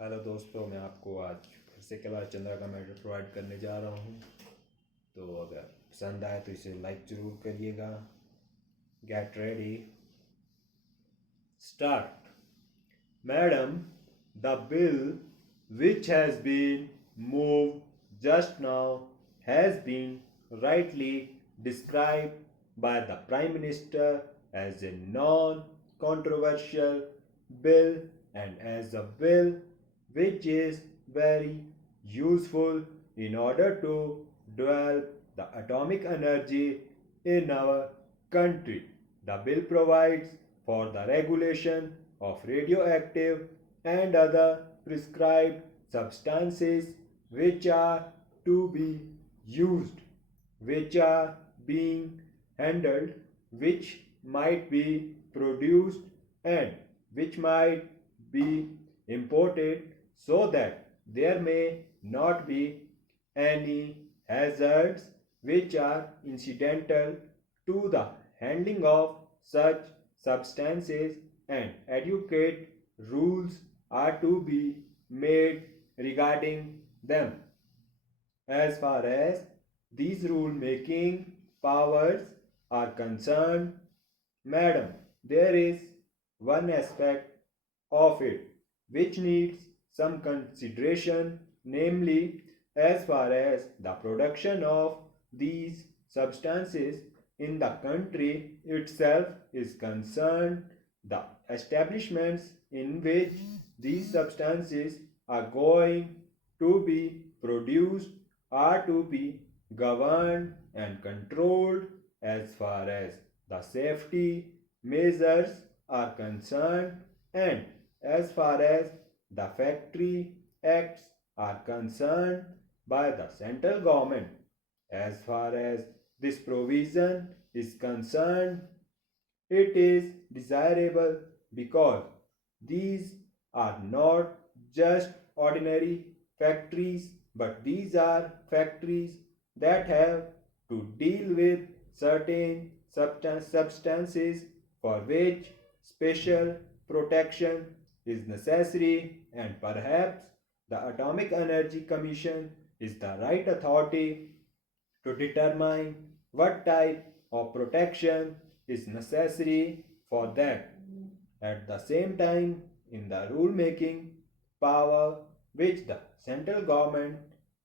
Hello दोस्तों, मैं आपको आज फिर से कैलाश चंद्रा का मैटर प्रोवाइड करने जा रहा हूँ। तो अगर पसंद आए तो इसे लाइक ज़रूर करिएगा। Get ready, start. Madam, the bill which has been moved just now has been rightly described by the Prime Minister as a non-controversial bill and as a bill which is very useful in order to develop the atomic energy in our country. The bill provides for the regulation of radioactive and other prescribed substances which are to be used, which are being handled, which might be produced, and which might be imported, so that there may not be any hazards which are incidental to the handling of such substances, and adequate rules are to be made regarding them. As far as these rule making powers are concerned, madam, there is one aspect of it which needs some consideration, namely, as far as the production of these substances in the country itself is concerned. The establishments in which these substances are going to be produced are to be governed and controlled as far as the safety measures are concerned, and as far as the factory acts are concerned by the central government. As far as this provision is concerned, it is desirable because these are not just ordinary factories, but these are factories that have to deal with certain substances for which special protection is necessary, and perhaps the Atomic Energy Commission is the right authority to determine what type of protection is necessary for that. At the same time, in the rule making power which the central government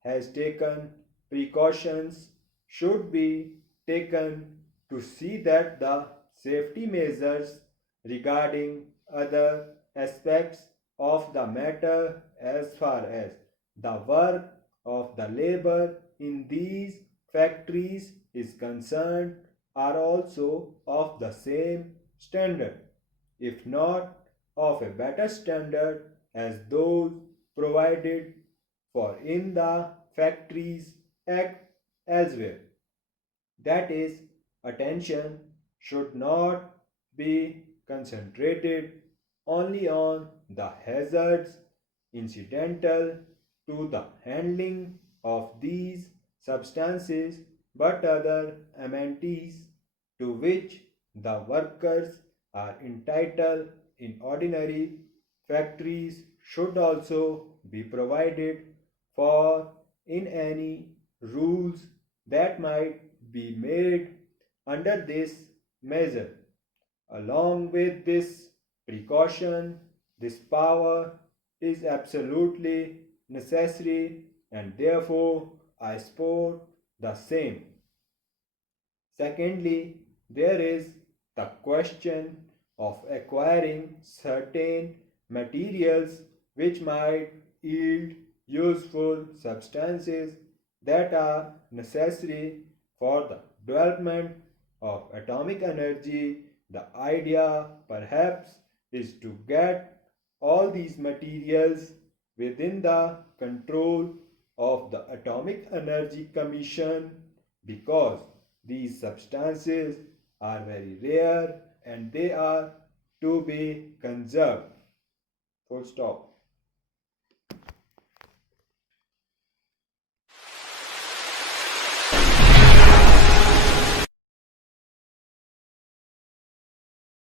has taken, precautions should be taken to see that the safety measures regarding other aspects of the matter as far as the work of the labor in these factories is concerned are also of the same standard, if not of a better standard, as those provided for in the Factories Act elsewhere. That is, attention should not be concentrated only on the hazards incidental to the handling of these substances, but other amenities to which the workers are entitled in ordinary factories should also be provided for in any rules that might be made under this measure. Along with this precaution, this power is absolutely necessary, and therefore I support the same. Secondly, there is the question of acquiring certain materials which might yield useful substances that are necessary for the development of atomic energy. The idea perhaps is to get all these materials within the control of the Atomic Energy Commission, because these substances are very rare and they are to be conserved. Full stop.